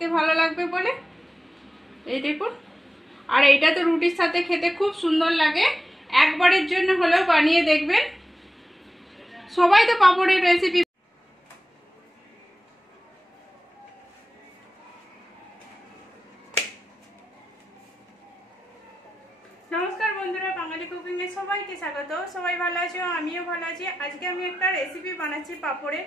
দেখতে ভালো লাগবে বলে। এই দেখুন, আর এইটা তো রুটির সাথে খেতে খুব সুন্দর লাগে। একবারের জন্য হলেও বানিয়ে দেখবেন। সবাই তো পাঁপড়ের রেসিপি। নমস্কার বন্ধুরা, বাঙালি কুকিংয়ে সবাইকে স্বাগত। সবাই ভালো আছো, আমিও ভালো আছি। আজকে আমি একটা রেসিপি বানাচ্ছি পাঁপড়ে।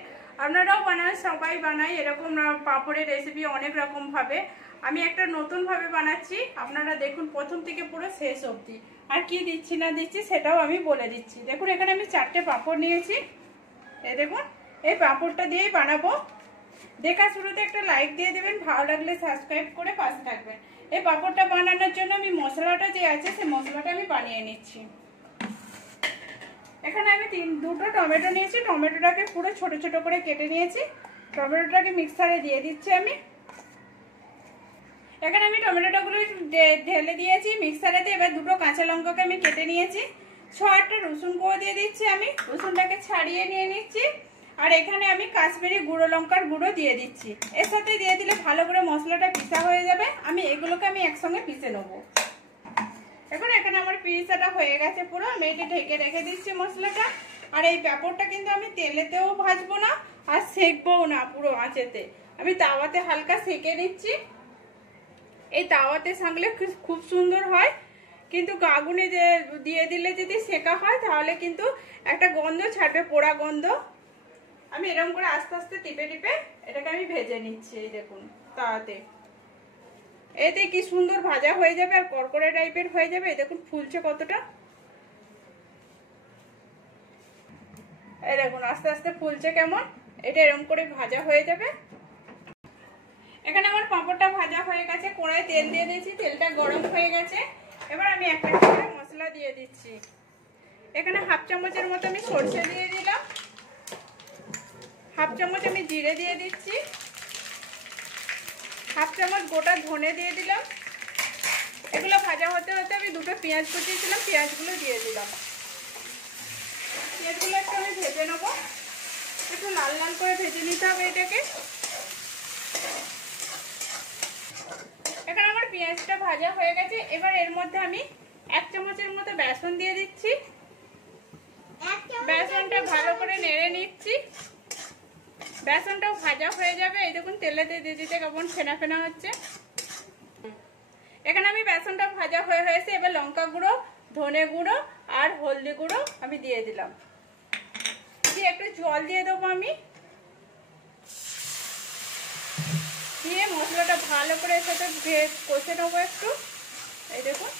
আপনারাও বানান, সবাই বানায় এরকম পাঁপড়ের রেসিপি অনেক রকমভাবে। আমি একটা নতুনভাবে বানাচ্ছি, আপনারা দেখুন প্রথম থেকে পুরো শেষ অবধি। আর কি দিচ্ছি না দিচ্ছি সেটাও আমি বলে দিচ্ছি। দেখুন এখানে আমি 4টে পাঁপড় নিয়েছি। এই দেখুন, এই পাঁপড়টা দিয়েই বানাবো। দেখা শুরুতে একটা লাইক দিয়ে দেবেন, ভালো লাগলে সাবস্ক্রাইব করে পাশে থাকবেন। এই পাঁপড়টা বানানোর জন্য আমি মশলাটা যে আছে সেই মশলাটা আমি বানিয়ে নিচ্ছি। এখানে আমি দুটো টমেটো নিয়েছি। টমেটোটাকে পুরো ছোট ছোট করে কেটে নিয়েছি। টমেটোটাকে মিক্সারে দিয়ে দিচ্ছি আমি। এখানে আমি টমেটোগুলো ঢেলে দিয়েছি মিক্সারেতে। এবার দুটো কাঁচা লঙ্কাকে আমি কেটে নিয়েছি। 6-8টা রসুন কোয়া দিয়ে দিচ্ছি আমি। রসুনটাকে ছাড়িয়ে নিয়ে নিচ্ছি। আর এখানে আমি কাশ্মীরি গুঁড়ো লঙ্কার গুঁড়ো দিয়ে দিচ্ছি। এর সাথে দিয়ে দিলে ভালো করে মশলাটা পিষা হয়ে যাবে। আমি এগুলোকে একসঙ্গে পিষে নেবো। এখন এখানে আমার পিসাটা হয়ে গেছে পুরো। আমি এটা ঢেকে রেখে দিচ্ছি মশলাটা। আর এই পাঁপড়টা কিন্তু আমি তেলেতেও ভাজবো না আর সেকবও না, পুরো আঁচেতে আমি তাওয়াতে হালকা সেকে নিচ্ছি। এই তাওয়াতে সাঁকলে খুব সুন্দর হয়, কিন্তু আগুনে দিয়ে দিলে যদি সেকা হয় তাহলে কিন্তু একটা গন্ধ ছাড়বে, পোড়া গন্ধ। আমি এরকম করে আস্তে আস্তে টিপে টিপে এটাকে আমি ভেজে নিচ্ছি। এই দেখুন তাওয়াতে, এতে কি সুন্দর ভাজা হয়ে যাবে আর কড়কড়ে টাইপের হয়ে যাবে। এই দেখুন ফুলছে কতটা। এই দেখুন আস্তে আস্তে ফুলছে কেমন। এটা এরকম করে ভাজা হয়ে যাবে। এখানে আমার পাঁপড়টা ভাজা হয়ে গেছে। কড়াইয়ে তেল দিয়ে দিয়েছি, তেলটা গরম হয়ে গেছে। এবার আমি একটা করে মশলা দিয়ে দিচ্ছি। এখানে 1/2 চামচের মতো আমি সরষে দিয়ে দিলাম। 1/2 চামচ আমি জিরে দিয়ে দিচ্ছি। 1/2 চামচ গোটা ধনে দিয়ে দিলাম। এগুলো ভাজা হতে হতে আমি দুটো পেঁয়াজ কুচিয়েছিলাম, পেঁয়াজগুলো দিয়ে দিলাম। পেঁয়াজগুলো একটু আমি ভেজে নেবো, একটু লাল লাল করে ভেজে নিতে হবে এটাকে। এখানে আমার পেঁয়াজটা ভাজা হয়ে গেছে। এবার এর মধ্যে আমি 1 চামচের মতো বেসন দিয়ে দিচ্ছি। বেসনটা ভালো করে নেড়ে নিচ্ছি। বেসনটাও ভাজা হয়ে যাবে। এই দেখুন তেলেতে দিয়ে দিতে কেমন ফেনা ফেনা হচ্ছে। এখানে আমি বেসনটা ভাজা হয়ে হয়েছে। এবার লঙ্কা গুঁড়ো, ধনে গুঁড়ো আর হলদি গুঁড়ো আমি দিয়ে দিলাম। দিয়ে একটু জল দিয়ে দেবো আমি। দিয়ে মশলাটা ভালো করে এর সাথে কষে নেবো একটু। এই দেখুন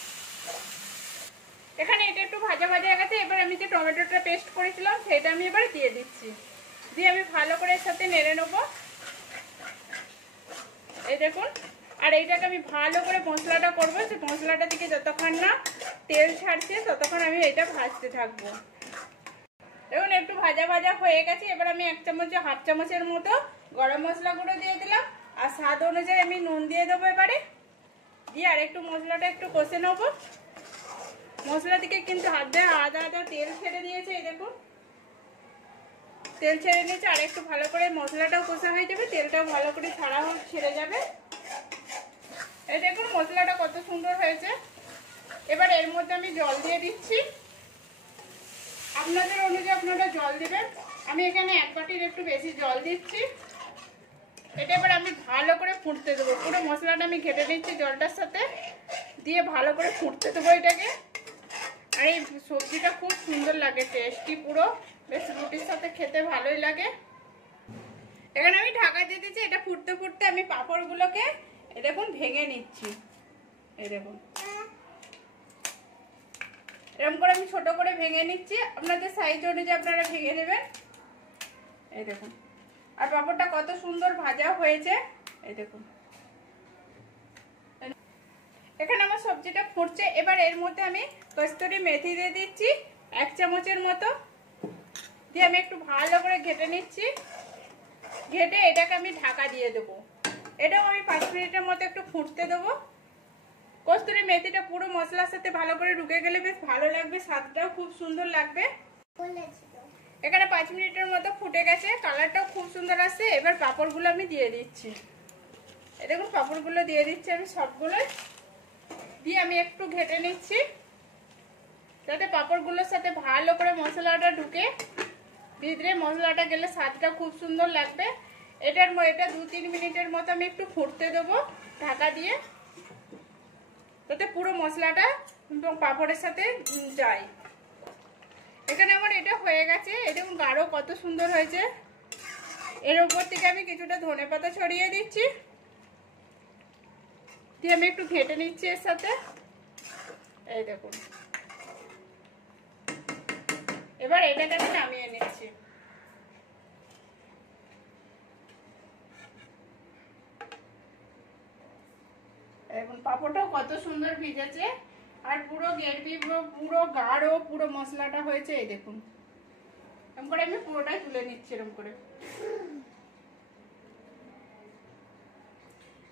এখানে এটা একটু ভাজা ভাজা হয়ে গেছে। এবার আমি যে টমেটোটা পেস্ট করেছিলাম সেটা আমি এবার দিয়ে দিচ্ছি। দিয়ে আমি ভালো করে এর সাথে নেড়ে নেবো। এই দেখুন, আর এইটাকে আমি ভালো করে মশলাটা করবো। যে মশলাটা থেকে যতক্ষণ না তেল ছাড়ছে ততক্ষণ আমি এটা ভাজতে থাকবো। দেখুন একটু ভাজা ভাজা হয়ে গেছে। এবার আমি 1/2 চামচের মতো গরম মশলা গুঁড়ো দিয়ে দিলাম। আর স্বাদ অনুযায়ী আমি নুন দিয়ে দেবো এবারে। দিয়ে আর একটু মশলাটা একটু কষে নেবো। মশলা থেকে কিন্তু হাত দিয়ে আদা আদা তেল ছেড়ে দিয়েছে। এই দেখুন তেল ছেড়ে নিয়েছে। আর একটু ভালো করে মশলাটাও কষা হয়ে যাবে, তেলটাও ভালো করে ছেড়ে যাবে। এই দেখুন মশলাটা কত সুন্দর হয়েছে। এবার এর মধ্যে আমি জল দিয়ে দিচ্ছি। আপনাদের অনুযায়ী আপনারা জল দিবেন। আমি এখানে 1 বাটির একটু বেশি জল দিচ্ছি। এটা এবার আমি ভালো করে ফুটতে দেবো। পুরো মশলাটা আমি ঘেটে নিচ্ছি জলটার সাথে, দিয়ে ভালো করে ফুটতে দেবো এটাকে। আর এই সবজিটা খুব সুন্দর লাগে, টেস্টি পুরো, বেশ রুটির সাথে খেতে ভালোই লাগে। এখানে আমি ঢাকা দিয়ে দিচ্ছি। এটা ফুটতে ফুটতে আমি পাঁপড়গুলোকে দেখুন ভেঙে নিচ্ছি। এই দেখুন এরকম করে আমি ছোট করে ভেঙে নিচ্ছি। আপনাদের সাইজ অনুযায়ী আপনারা ভেঙে নেবেন। এই দেখুন আর পাঁপড়টা কত সুন্দর ভাজা হয়েছে। এই দেখুন এখানে আমার সবজিটা ফুটছে। এবার এর মধ্যে আমি কস্তুরি মেথি দিয়ে দিচ্ছি 1 চামচের মতো। দিয়ে আমি একটু ভালো করে ঘেটে নিচ্ছি। ঘেটে এটাকে আমি ঢাকা দিয়ে দেবো। এটাও আমি 5 মিনিটের মতো একটু ফুটতে দেবো। কস্তুরি মেথিটা পুরো মশলার সাথে ভালো করে ঢুকে গেলে বেশ ভালো লাগবে, স্বাদটাও খুব সুন্দর লাগবে। এখানে 5 মিনিটের মতো ফুটে গেছে, কালারটাও খুব সুন্দর আসছে। এবার পাঁপড়গুলো আমি দিয়ে দিচ্ছি। এই দেখুন পাঁপড়গুলো দিয়ে দিচ্ছি আমি সবগুলো, দিয়ে আমি একটু ঘেটে নিচ্ছি যাতে পাঁপড়গুলোর সাথে ভালো করে মশলাটা ঢুকে, ভিতরে মশলাটা গেলে স্বাদটা খুব সুন্দর লাগবে। এটা 2-3 মিনিটের মতো আমি একটু ফুটতে দেবো ঢাকা দিয়ে, যাতে পুরো মশলাটা পাঁপড়ের সাথে যায়। এখানে আমার এটা হয়ে গেছে। এই দেখুন গাঢ় কত সুন্দর হয়েছে। এর উপর থেকে আমি কিছুটা ধনেপাতা ছড়িয়ে দিচ্ছি, দিয়ে আমি একটু ঘেটে নিচ্ছি এর সাথে। এই দেখুন, এবার এটাকে আমি নামিয়ে নিচ্ছি। এখন পাঁপড়টাও কত সুন্দর ভিজেছে, আর পুরো গ্রেভি পুরো গাঢ় পুরো মশলাটা হয়েছে। এই দেখুন, এরকম করে আমি পুরোটাই তুলে নিচ্ছি। এরকম করে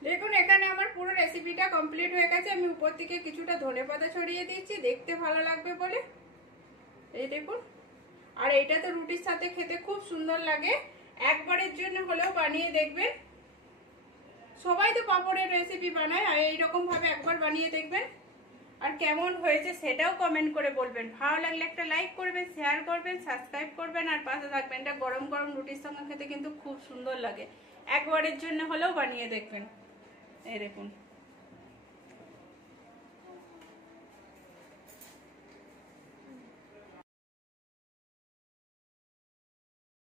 দেখুন এখানে আমার পুরো রেসিপিটা কমপ্লিট হয়ে গেছে। আমি উপর থেকে কিছুটা ধনেপাতা ছড়িয়ে দিচ্ছি দেখতে ভালো লাগবে বলে। এই দেখুন, আর এটা তো রুটির সাথে খেতে খুব সুন্দর লাগে। একবারের জন্য হলেও বানিয়ে দেখবেন। সবাই তো পাঁপড়ের রেসিপি বানায়, আর এইরকম ভাবে একবার বানিয়ে দেখবেন। আর কেমন হয়েছে সেটাও কমেন্ট করে বলবেন। ভালো লাগলে একটা লাইক করবেন, শেয়ার করবেন, সাবস্ক্রাইব করবেন, আর পাশে থাকবেন। এটা গরম গরম রুটির সঙ্গে খেতে কিন্তু খুব সুন্দর লাগে। একবারের জন্য হলেও বানিয়ে দেখবেন। এই দেখুন।